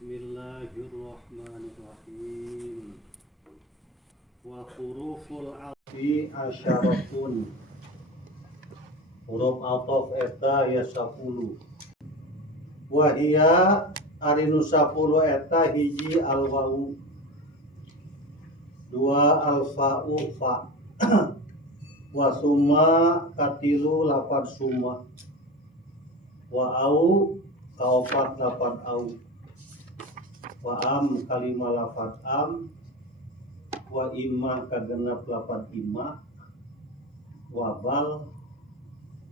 Bismillahirrahmanirrahim. Wa huruful alfi asyaratun. Huruf atof eta ya 10. Wa hiya arinu 10 eta hiji al-wawu, 2 al-fa'u fa. Wa summa katilu lapan summa. Wa au kaopat lapan au. Wa am kalima lapan am. Wa imma kagenap lapan imma. Wa bal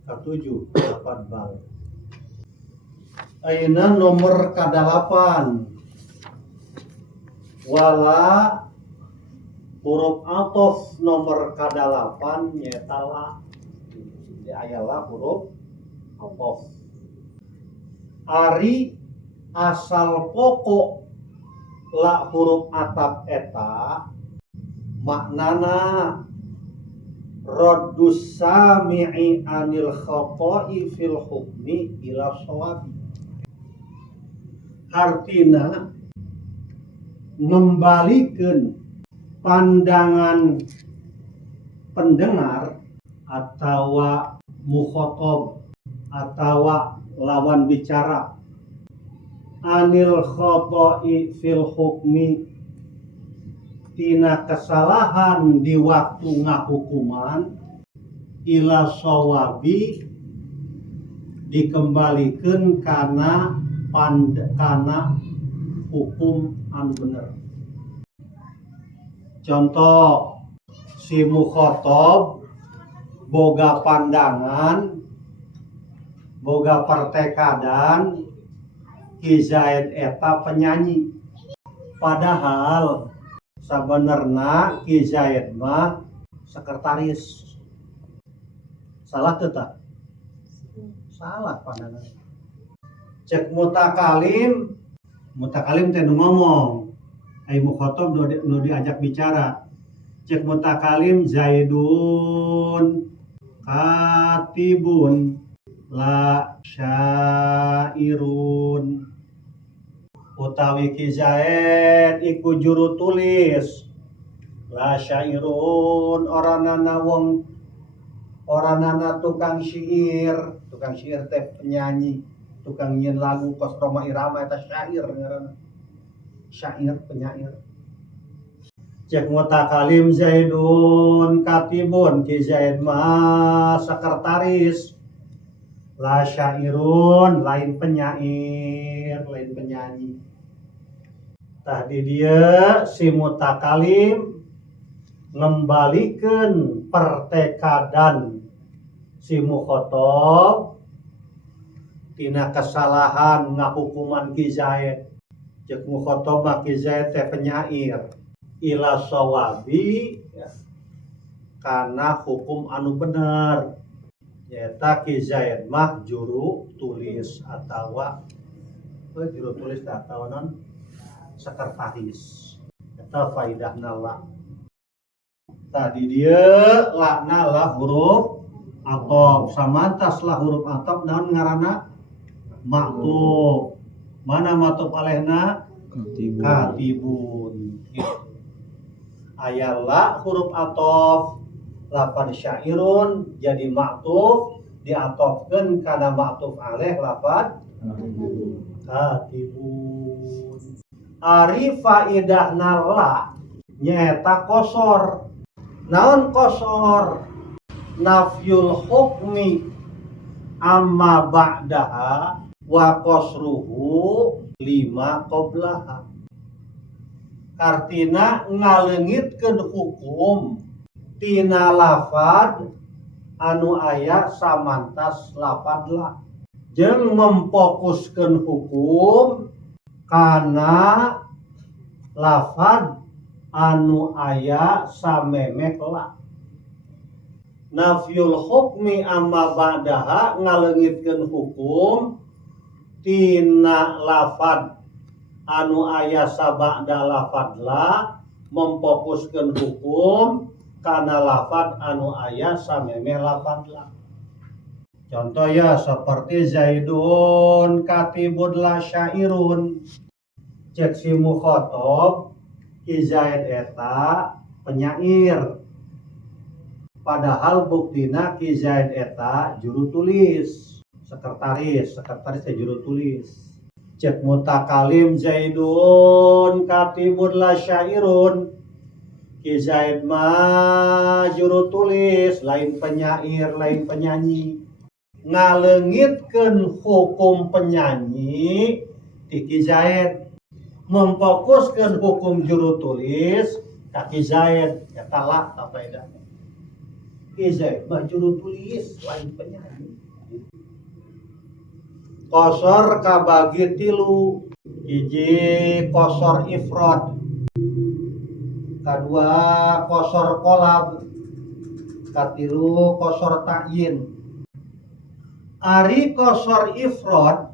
katujuh lapan bal. Ayeuna nomor kadalapan. Wala huruf atof nomor kadalapan nyata la. Jadi ayalah huruf atof. Ari asal pokok la huruf ataf eta maknana raddus sami'i anil khata'i fil hukmi ila shawabi. Artina ngembalikan pandangan pendengar atau mukhotob atau lawan bicara anil khata'i fil hukmi tina kesalahan di waktu ngahukuman ila shawabi dikembalikan kana hukum anu bener. Contoh si mukhotob boga pandangan, boga pertekadan Ki Zaid eta penyanyi. Padahal sabenerna Ki Zaid mah sekretaris. Salah teu tah? Salah pandangan. Cek mutakalim teh nu ngomong. Ai mukhotob nu diajak bicara. Cek mutakalim Zaidun katibun la syairun. Utawi Ki Zaid iku juru tulis, la syairun oranana tukang syair teh penyanyi, tukang nyian lagu kos roma irama eta syair ngaranna. Syair penyair. Cek mutakalim Zaidun katibun, Ki Zaid mah sekretaris. La syairun lain penyair, lain penyanyi. Tadi dia si mutakalim ngembalikan pertekadan si mukhotob tina kesalahan ngahukuman Ki Zaid. Cek mukhotob mah Ki Zaid teh penyair. Ila shawabi ya, kana hukum anu bener. Nyata Ki Zaid mah juru tulis atau non sekretaris. Eta faidahna la. Tadi dia lakna la huruf atof, samantas la huruf atof naon ngaranna maktub. Mana maktub alehna? Katibun. Ayalla huruf atof lafad syairun jadi maktuf diatofkeun kana maktuf aleh lafad katibun. Ari faidahna la nyata kosor. Naon kosor? Nafyul hukmi amma ba'daha wa qasruhu lima qablaha. Artina ngaleungitkeun hukum tina lafad anu aya samantas lafad la. Jeung memfokuskeun hukum kana lafad anu aya samemek la. Nafyul hukmi amma ba'daha ngaleungitkeun hukum tina lafad anu aya sabada lafad la, memfokuskeun hukum kana lafad anu aya sameme lafad la. Contoh ya seperti Zaidun katibun la syairun. cek si mukhotob Ki Zaid eta penyair, padahal buktina Ki Zaid eta juru tulis, sekretaris teh juru tulis. Cek mutakalim Zaidun katibun la syairun, Ki Zaid mah juru tulis, lain penyair, lain penyanyi. Ngalengitkeun hukum penyanyi di Ki Zaid, memfokuskeun hukum juru tulis ka Ki Zaid, eta lah faedah. Ki Zaid mah juru tulis, lain penyanyi. Qasar kabagi tilu, hiji qasar ifrad, kadua qasar qalab, katilu qasar ta'yin. Ari qasar ifrad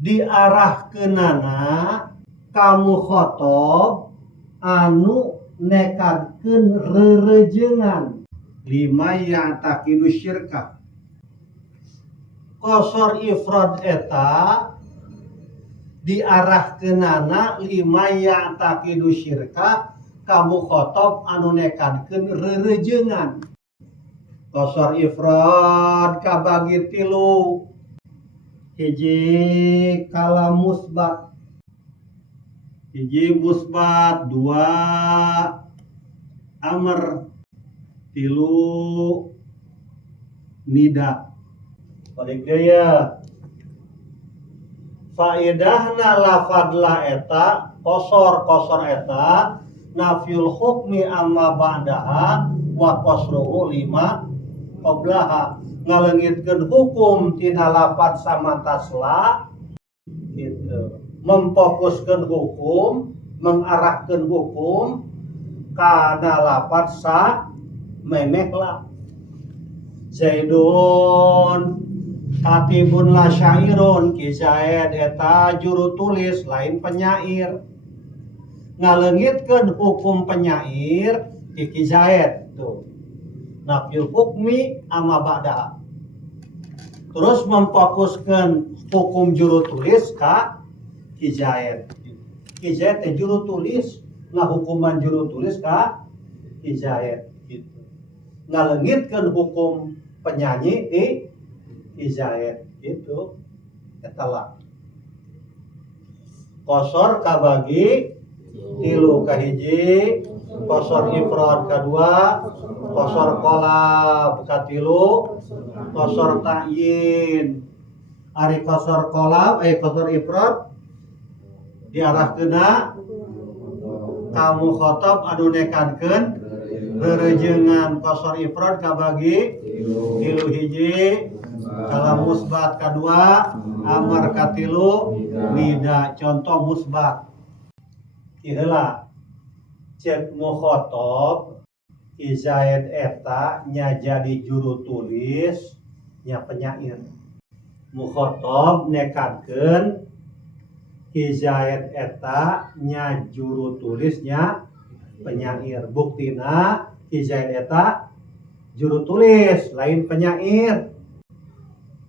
diarahkeunana ka mukhotob anu nekadkeun rerejeungan lima yang takidu syirkah. Qasar ifrad eta diarahkeunana lima yang takidu syirkah ka mukhotob anu nekadkeun rerejeungan. Qasar ifrad kabagi tilu, hiji kalam musbat, hiji musbat, dua amr, tilu nida. Balik gaya faedahna lafadlah eta qasar eta nafyul hukmi amma ba'daha wa qasruhu lima qablaha, ngaleungitkeun hukum tina lafaz samantasla gitu, memfokuskeun hukum, mengarahkeun hukum kana lafaz sa memehla. Zaidun katibun la syairun, Ki Zaid eta juru tulis, lain penyair. Ngaleungitkeun hukum penyair di Ki Zaid tuh. Nafyul hukmi amma ba'da. Terus memfokuskan hukum juru tulis ka Ki Zaid. Ki Zaid teh juru tulis, ngahukuman juru tulis ka Ki Zaid gitu. Ngaleungitkeun hukum penyanyi di Ki Zaid gitu. Eta lah. Qasar kabagi tilu, kahiji qasar ifrad, kadua qasar qalab, katilu qasar ta'yin. Ari qasar qalab qasar ifrad diarahkeuna ka mukhotob anu nekadkeun rerejeungan. Qasar ifrad kabagi tilu, hiji kalam musbat, kadua amar, katilu nida. Contoh musbat kiheula cek mukhotob Ki Zaid eta nya jadi juru tulis, nya penyair. Mukhotob nekadkeun Ki Zaid eta nya juru tulis, nya penyair. Buktina Ki Zaid eta juru tulis, lain penyair.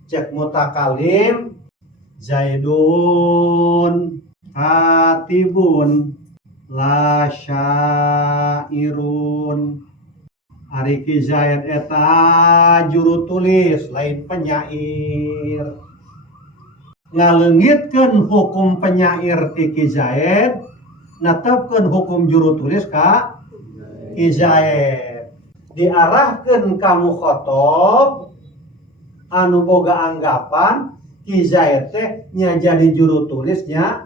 Cek mutakalim Zaidun katibun la syairun, ari Ki Zaid eta juru tulis, lain penyair. Ngaleungitkeun hukum penyair ti Ki Zaid, netepkeun hukum juru tulis ka Ki Zaid. Diarahkeun ka mukhotob anu boga anggapan Ki Zaid teh nya jadi juru tulisnya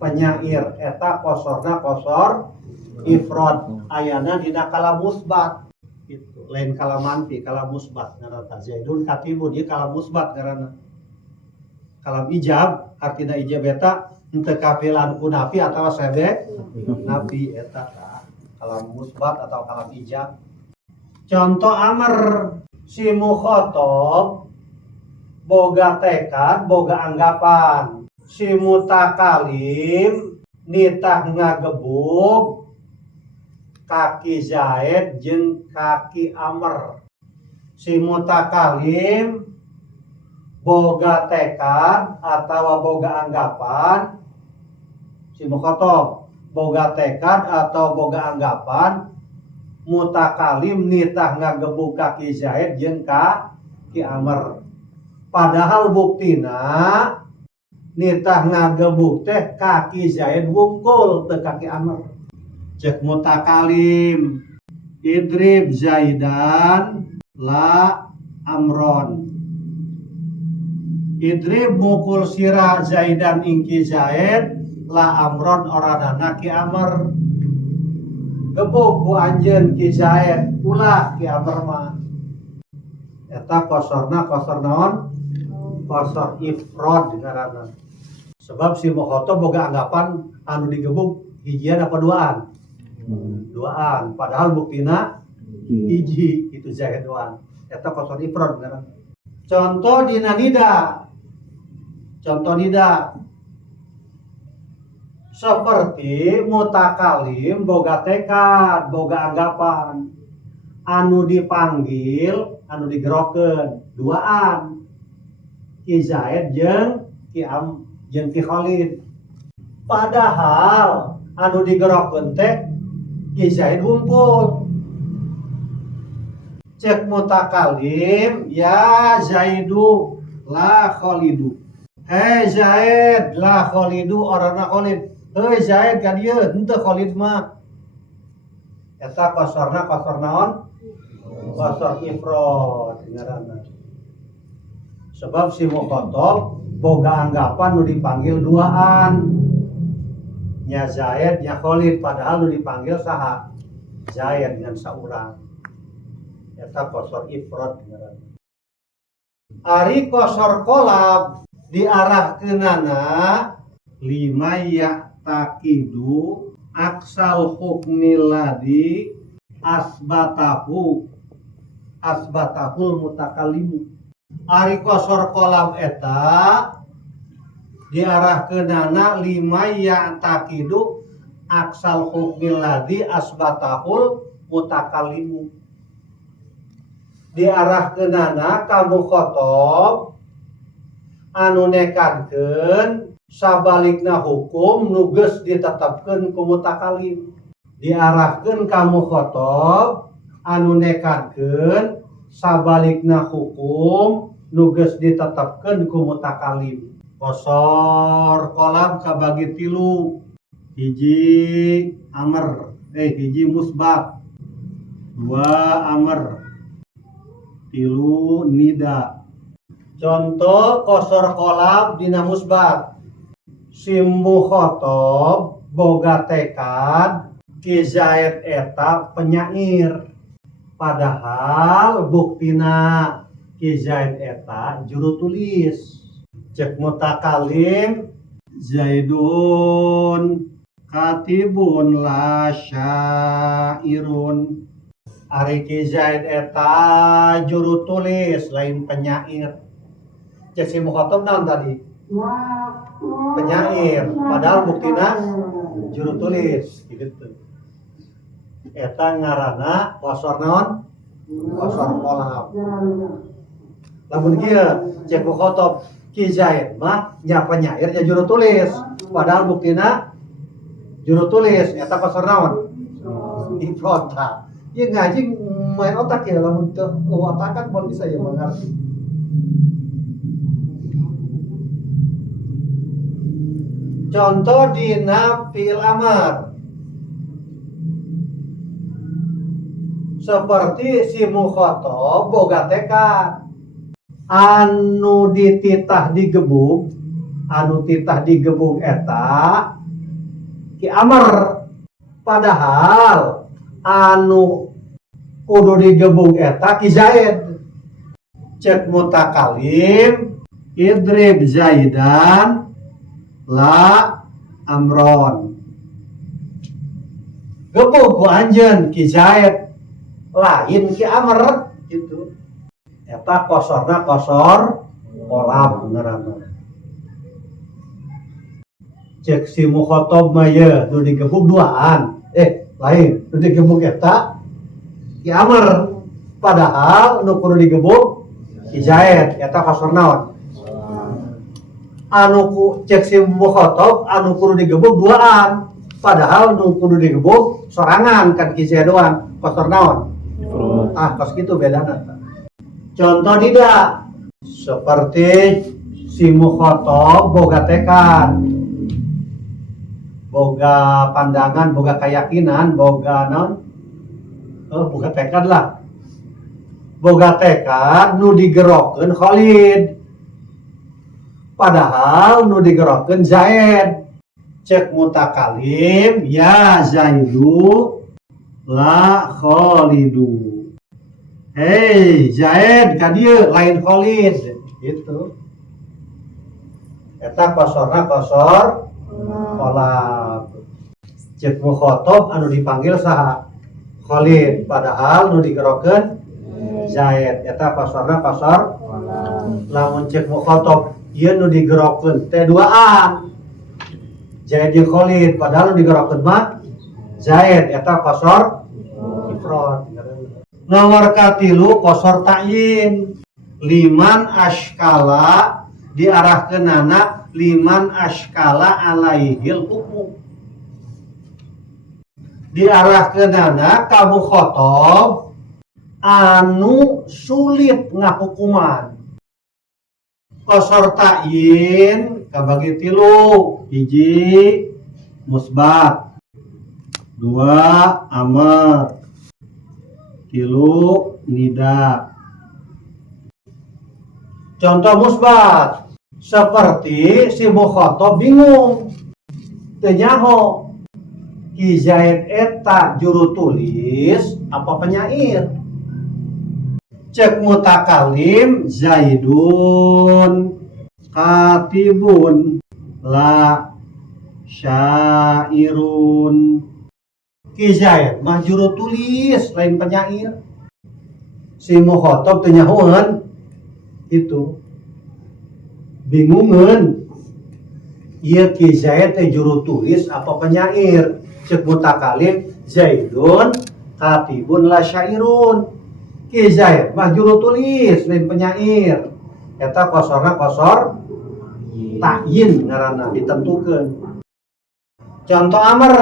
penyair. Eta qasarna qasar ifrad, ayana dina kalam musbat gitu. Lain kalam manfi, kalam musbat ngaranna Zaidun katibun, ieu kalam musbat ngaranna. Kalam ijab artina ijab eta henteu kafilan ku nafi atawa sebe nafi, eta kalam musbat atau kalam ijab. Contoh amr, si mukhotob boga tekad, boga anggapan. Si mutakalim nitah ngagebug kaki Zaid jeung kaki amr. Si mutakalim boga tekad atawa boga anggapan, si si mukhatab boga tekad atau boga anggapan mutakalim nitah ngagebuk ka Ki Zaid jeung ka Ki Amr. Padahal buktina nitah ngagebuk teh ka Ki Zaid wungkul teu ka Ki Amr. Cek mutakalim idrib Zaidan la Amron. Idrib mukul sira Zaidan ing Ki Zaid la Amron oranana Ki Amr. Gebuk ku anjeun Ki Zaid ulah Ki Amr mah. Eta kosorna kosor naon? Kosor ifrad ngaranna. Sebab si mukhatab boga anggapan anu digebuk hijian apa duaan? Duaan. Padahal buktina hiji itu Zaid duaan. Eta kosor ifrad ngaranna. Contoh dina nida. Contoh nida. Seperti mutakalim boga tekad, boga anggapan anu dipanggil, anu digerokeun duaan Ki Zaid jeung Ki Khalid. Padahal anu digerokeun teh Ki Zaid wungkul. Cek mutakalim ya Zaidu la Khalidu. Hei Zaid la Khalidu orangna Khalid. Hei Zaid ka dieu henteu Khalid mah. Eta kosorna kosor naon? Kosor ifrad ngaranna. Sebab si mukhatab boga anggapan nu dipanggil duaan. Nya Zaid nya Khalid padahal nu dipanggil saha? Zaid dengan saurang. Eta kosor ifrad ngaranna. Ari kosor kolab diarahkeunana lima takidu aksal hukmil ladhi asbatahul mutakallimu. Ari kosor kolam eta diarahkeunana lima takidu aksal hukmil ladhi asbatahul mutakallimu. Diarahkeunana ka mukhatab anu nekadkeun sabalikna hukum nu geus ditetepkeun ku mutakalim. Diarahkeun ka mukhatab anu nekadkeun sabalikna hukum nu geus ditetepkeun ku mutakalim. Kosor kolab kabagi tilu. Hiji amr, hiji musbat. Dua amr. Tilu nida. Contoh kosor kolab dina musbat. Si mukhatab boga tekad Ki Zaid eta penyair. Padahal buktina Ki Zaid eta juru tulis. Cek mutakalim Zaidun katibun la syairun. Ari Ki Zaid eta juru tulis lain penyair. Cek si mukhatab naon tadi? Penyair, padahal buktina juru tulis gitu. Eta ngaranna kosor naon? Kosor kolab. Lamun kieu cek mukhatab Ki Zaid mah nya penyair nya juru tulis, padahal buktina juru tulis eta kosor naon? Ifrad. Ieu ngaji main otak ya, lamun teu otakan baru bisa ya mengerti. Contoh dina fi'il amar. Seperti si mukhatab boga tekad anu dititah digebuk, eta Ki Amr. Padahal anu kudu digebuk eta Ki Zaid. Cek mutakalim idrib Zaidan la Amron. Gebuk ku anjeun Ki Zaid lain Ki Amr gitu. Eta kosorna kosor kolab ngaranna. Cek si mukhatab mah ye nu digebuk duaan. Lain nu digebuk eta Ki Amr. Padahal nu kudu digebuk Ki Zaid eta kosor naon? anu cek si mukhotob anu kudu digebuk duaan, padahal nu kudu digebuk sorangan kan Ki Jaya doang kosor naon. Kos gitu bedana. Contoh tidak seperti si mukhotob boga tekad, boga pandangan, boga keyakinan, boga naon, boga tekad lah, boga tekad nu digerokeun Khalid, padahal nu digerokeun Zaid. Cek mutakalim ya Zaidu la Khalidu. Hei Zaid ka dieu lain Khalid gitu. Eta kosorna kosor kolab. Cek mukhotob anu dipanggil saha? Khalid, padahal nu digerokeun Zaid. Eta kosorna kosor kolab. Lamun cek mukhotob ieu nu digerokeun teh duaan. Zaid jeung Khalid, padahal nu digerokeun mah Zaid. Eta kosor ifrad. Nomor katilu kosor ta'yin. Liman ashkala diarahkeunana liman ashkala alaihil hukum. Diarahkeunana ka mukhotob anu sulit ngahukuman. Kosor ta'yin kabagi tilu. Hiji musbat, dua amar, tilu nida. Contoh musbat seperti si mukhotob bingung teu nyaho Ki Zaid eta juru tulis apa penyair. Cek mutakalim Zaidun katibun la syairun. Ki Zaid mah juru tulis lain penyair. Si mukhotob teu nyahoeun itu bingungeun ieu Ki Zaid teh juru tulis apa penyair. Cek mutakalim Zaidun katibun la syairun. Ki Zaid mah juru tulis lain penyair. Eta kosorna kosor ta'yin ngaranna ditentukeun. Contoh amr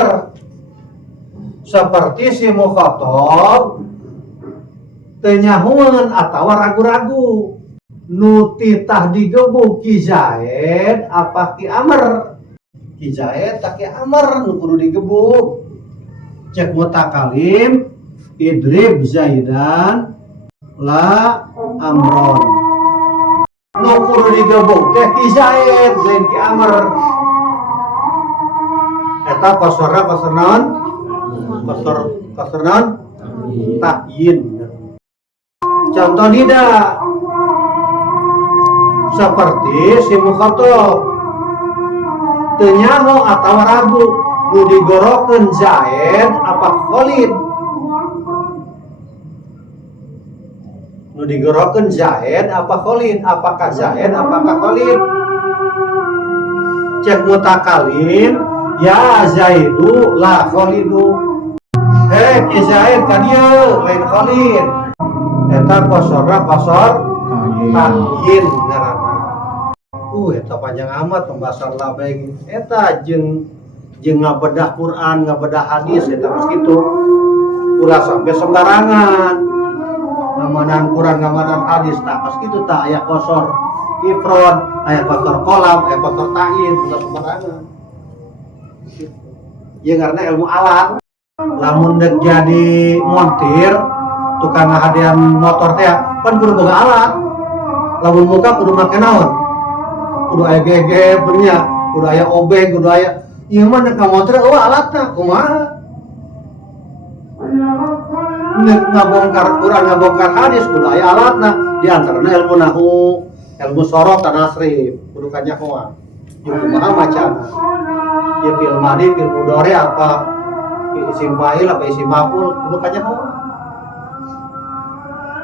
seperti si mukhotob teu nyahoeun atawa ragu-ragu nu titah digebuk Ki Zaid apa Ki Amr. Ki Zaid tak Ki Amr nu kudu digebuk. Cek mutakalim idrib Zaidan la Amron. Nu kudu digebuk teh Ki Zaid lain Ki Amr. Eta kosorna kosor naon? Kosor naon? Ta'yin. Contoh tidak seperti si mukhotob teu nyaho atawa ragu nu digorokeun Zaid apa Khalid. Nu digorokeun Zaid apa Khalid? Apakah Zaid apakah Khalid? Cek mutakalim ya Zaidu la Khalidu. Ki Zaid ka dieu lain Khalid. Eta kosorna kosor ta'yin ngaranna. Eta panjang amat pembahasan labeng. Eta jeung ngabedah Quran, ngabedah hadis eta geus kitu. Ulah sampai sembarangan. Ngamanan Quran, ngamanan hadis tak pas kitu tak aya kosor ifrad, aya kosor kolab, aya kosor ta'yin, ulah sembarangan. Ya karena ilmu alat. Lamun dek jadi montir, tukang ngahadian motor teh kan kudu boga alat. Lamun muka kudu make naon? Kudu aya gege beurnya, kudu aya obeng, kudu aya ieu mah nek ka motor alatna kumaha? Nek ngabongkar Quran, ngabongkar hadis kudu aya alatna, di antarana ilmu nahwu, ilmu sorof dan nasrif, kudu kanyahoan. Jeung kumaha macana? Ya fil madi, fil mudhari apa isim fa'il apa isim maf'ul kudu kanyahoan.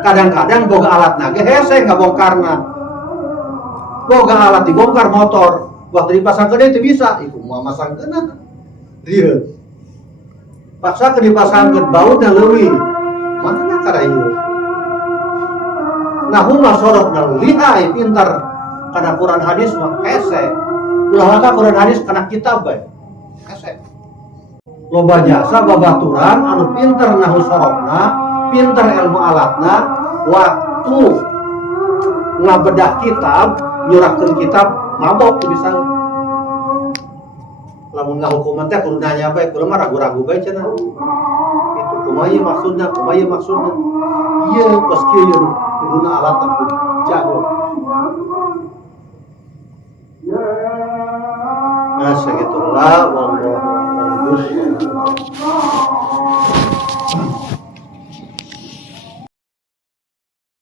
Kadang-kadang boga alatna ge hese ngabongkarna. Boga alat dibongkar motor, waktu dipasang gede teu bisa, iku moal masangkeunna. Dieu. Paksa ke dipasangkeun bautna leuwih. Mana kada ieu? Nahu mah sorofna leuwih ai pinter. Kana Quran hadis mah hese. ulah laka Quran hadis kana kitab bae kasep loba jasa babaturan anu pinter nahu sorofna pinter ilmu alatna waktu ngabedah kitab nyurahkeun kitab mabok teu bisa lamun ngahukuman teh kudu nanya bae kudu mah ragu-ragu bae cenah itu kumaha maksudna ieu kos kieu kuduna alat aku jago nah segitulah wallahu a'lam.